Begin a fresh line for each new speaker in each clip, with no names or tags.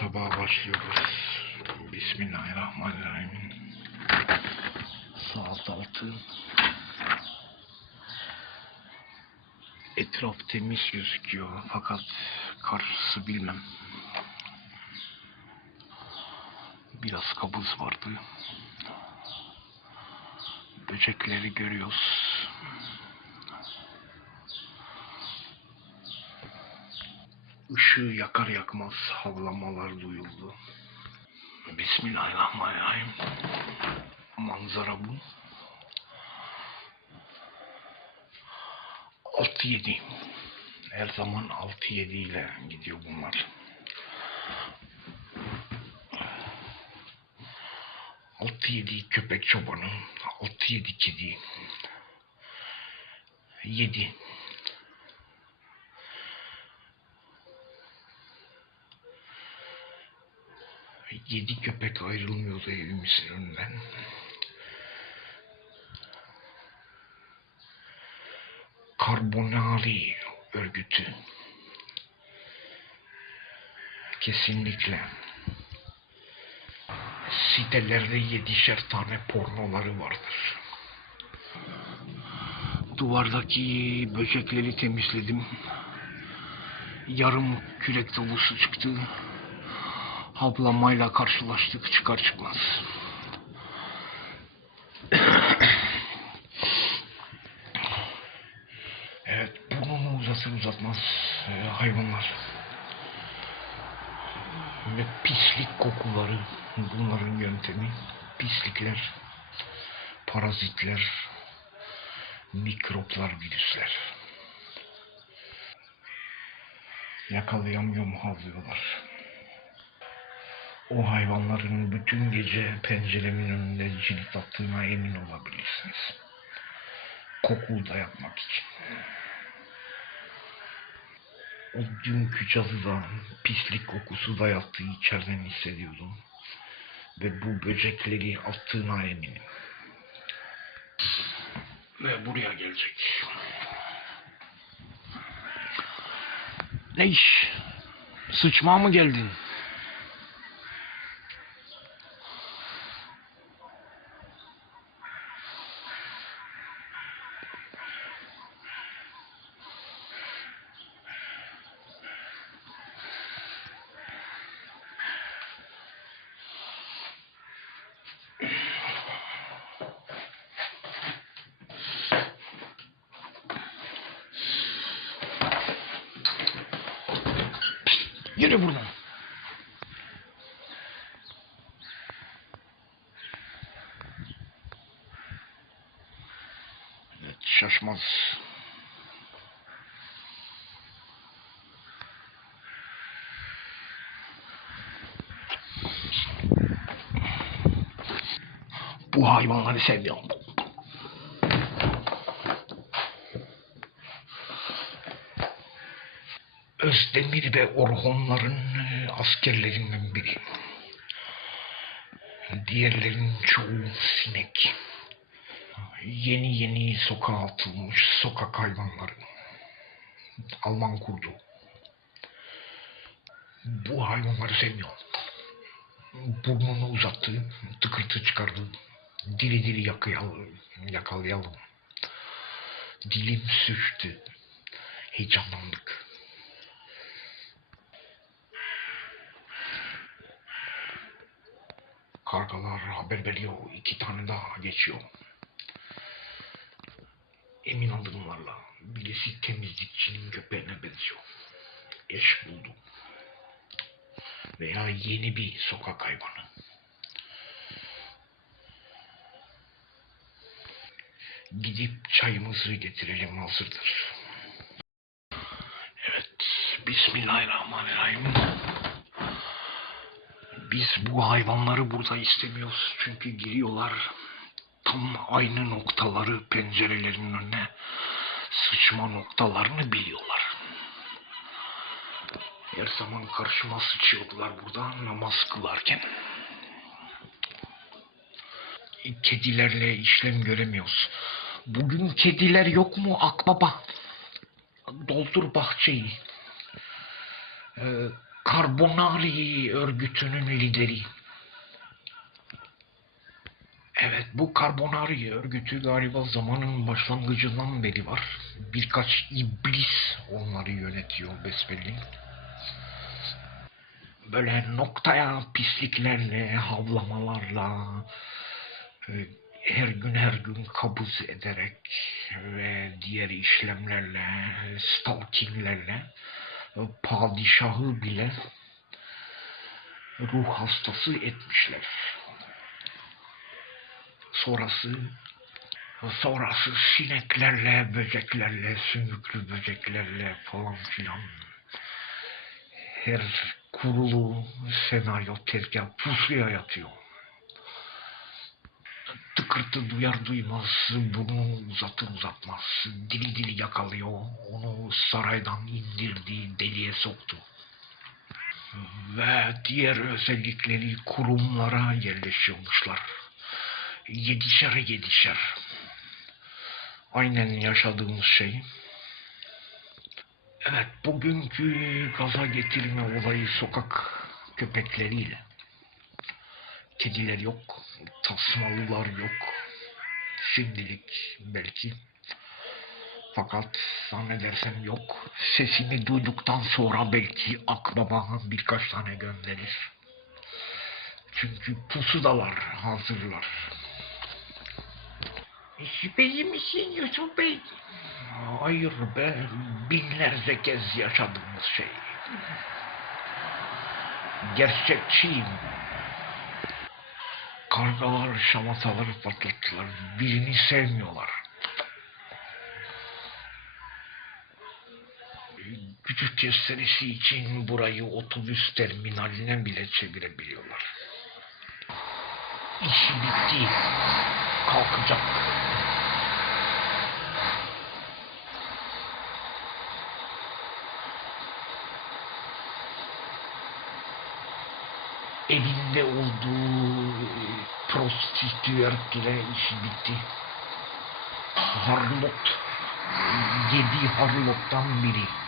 Sabaha başlıyoruz. Bismillahirrahmanirrahim. Saat altı. Etraf temiz gözüküyor fakat karşısı bilmem. Biraz kabız vardı. Böcekleri görüyoruz. Işığı yakar yakmaz havlamalar duyuldu. Bismillahirrahmanirrahim. Manzara bu. 6-7. Her zaman 6-7 ile gidiyor bunlar. 6-7 köpek çobanı, 6-7 kedi, 7 Yedi köpek ayrılmıyordu evimizin önünden. Karbonari örgütü. Kesinlikle. Sitelerde yedişer tane pornoları vardır. Duvardaki böcekleri temizledim. Yarım kürek dolusu çıktı. Ablamayla karşılaştık çıkar çıkmaz. evet burnunu uzatır uzatmaz e, hayvanlar. Ve pislik kokuları bunların yöntemi. Pislikler, parazitler, mikroplar, virüsler. Yakalayamıyor mu havlıyorlar. O hayvanların bütün gece penceremin önünde cirit attığına emin olabilirsiniz. Koku da yapmak için. O dünkü çatıda pislik kokusu da yattığı içeriden hissediyordum. Ve bu böcekleri attığına eminim. Ve buraya gelecek. Ne iş? Sıçma mı geldin? Yürü buradan. Evet, şaşmaz. Bu hayvanları sevmiyorum. Özdemir ve Orhonların e, askerlerinden biri. Diğerlerinin çoğu sinek. Yeni yeni sokağa atılmış sokak hayvanları. Alman kurdu. Bu hayvanları sevmiyorum. Burnunu uzattı, tıkırtı çıkardı. Diri diri yakayalım, yakalayalım. Dilim sürçtü. Heyecanlandık. Kargalar haber veriyor. iki tane daha geçiyor. Emin adımlarla. Birisi temizlikçinin köpeğine benziyor. Eş buldu. Veya yeni bir sokak hayvanı. Gidip çayımızı getirelim hazırdır. Evet. Bismillahirrahmanirrahim. Biz bu hayvanları burada istemiyoruz çünkü giriyorlar tam aynı noktaları pencerelerin önüne sıçma noktalarını biliyorlar. Her zaman karşıma sıçıyordular burada namaz kılarken. Kedilerle işlem göremiyoruz. Bugün kediler yok mu akbaba? Doldur bahçeyi. Ee, Carbonari örgütünün lideri. Evet bu Carbonari örgütü galiba zamanın başlangıcından beri var. Birkaç iblis onları yönetiyor besbelli. Böyle noktaya pisliklerle, havlamalarla, e, her gün her gün kabız ederek ve diğer işlemlerle, stalkinglerle padişahı bile ruh hastası etmişler. Sonrası sonrası sineklerle, böceklerle, sümüklü böceklerle falan filan her kurulu senaryo tezgah pusuya yatıyor. Tıkırtı duyar duymaz bunu uzatır uzatmaz dili dili yakalıyor onu saraydan indirdi soktu. Ve diğer özellikleri kurumlara yerleşiyormuşlar. Yedişer yedişer. Aynen yaşadığımız şey. Evet, bugünkü gaza getirme olayı sokak köpekleriyle. Kediler yok, tasmalılar yok. Şimdilik belki. Fakat zannedersem yok. Sesini duyduktan sonra belki akbaba birkaç tane gönderir. Çünkü pusudalar, hazırlar. Şüpheli misin Yusuf Bey? Hayır be, binlerce kez yaşadığımız şey. Gerçekçiyim. Kargalar şamataları patlattılar. Birini sevmiyorlar. Küçük gösterisi için burayı otobüs terminaline bile çevirebiliyorlar. İşi bitti. Kalkacak. elinde olduğu prostitüerle işi bitti. Harlot. Yedi harlottan biri.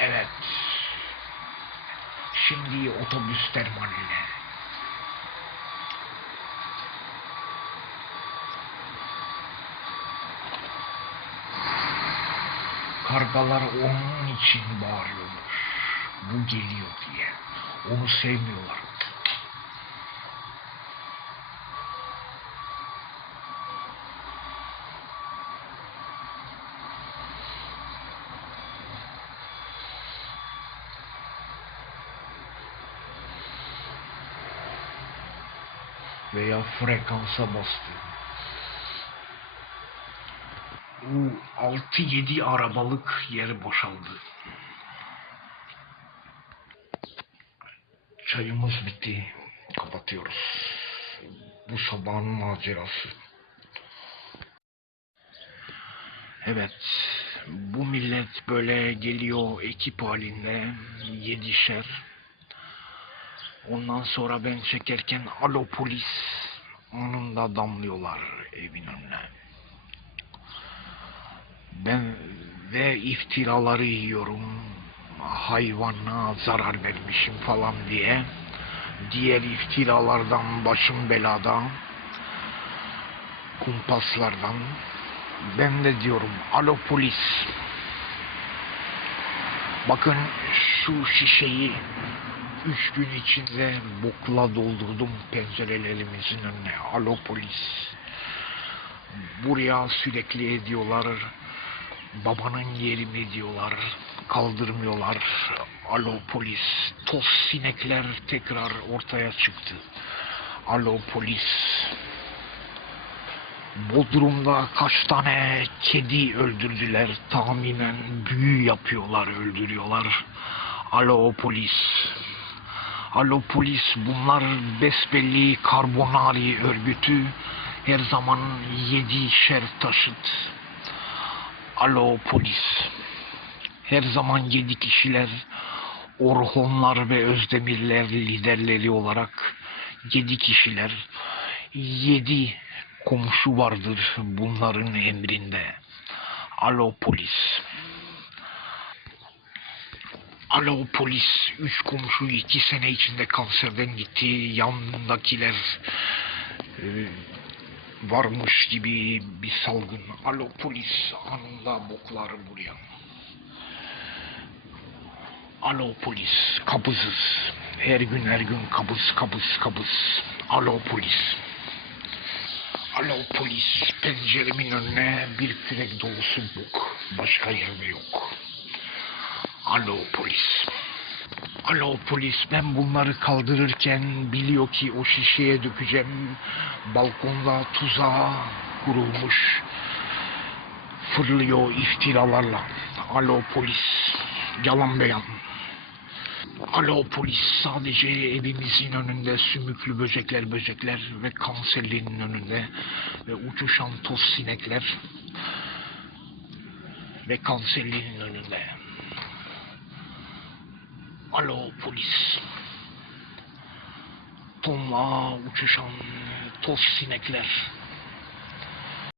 Evet. Şimdi otobüs terminaline. Kargalar onun için bağırıyormuş. Bu geliyor diye. Onu sevmiyorlar. Veya frekansa bastı. Bu 6-7 arabalık yer boşaldı. Çayımız bitti. Kapatıyoruz. Bu sabahın macerası. Evet. Bu millet böyle geliyor ekip halinde. Yedişer. Ondan sonra ben çekerken alo polis. Onun da damlıyorlar evin önüne. Ben ve iftiraları yiyorum. Hayvana zarar vermişim falan diye. Diğer iftiralardan başım belada. Kumpaslardan. Ben de diyorum alo polis. Bakın şu şişeyi üç gün içinde bokla doldurdum pencerelerimizin önüne. Alo polis. Buraya sürekli ediyorlar. Babanın yerini diyorlar. Kaldırmıyorlar. Alo polis. Toz sinekler tekrar ortaya çıktı. Alo polis. Bodrum'da kaç tane kedi öldürdüler. Tahminen büyü yapıyorlar, öldürüyorlar. Alo polis. Alo polis bunlar besbelli karbonari örgütü. Her zaman yedi şer taşıt. Alo polis. Her zaman yedi kişiler Orhonlar ve Özdemirler liderleri olarak yedi kişiler, yedi komşu vardır bunların emrinde. Alo polis. Alo polis. Üç komşu iki sene içinde kanserden gitti. Yanındakiler e, varmış gibi bir salgın. Alo polis. Anında bokları buraya. Alo polis. Kabızız. Her gün her gün kabız kabız kabız. Alo polis. Alo polis. Penceremin önüne bir kürek dolusu bok. Başka yerde yok. Alo polis. Alo polis ben bunları kaldırırken biliyor ki o şişeye dökeceğim. Balkonda tuzağa kurulmuş. Fırlıyor iftiralarla. Alo polis. Yalan beyan. Alo polis sadece evimizin önünde sümüklü böcekler böcekler ve kanserliğinin önünde ve uçuşan toz sinekler ve kanserliğinin önünde. Alo polis. Tonla uçuşan toz sinekler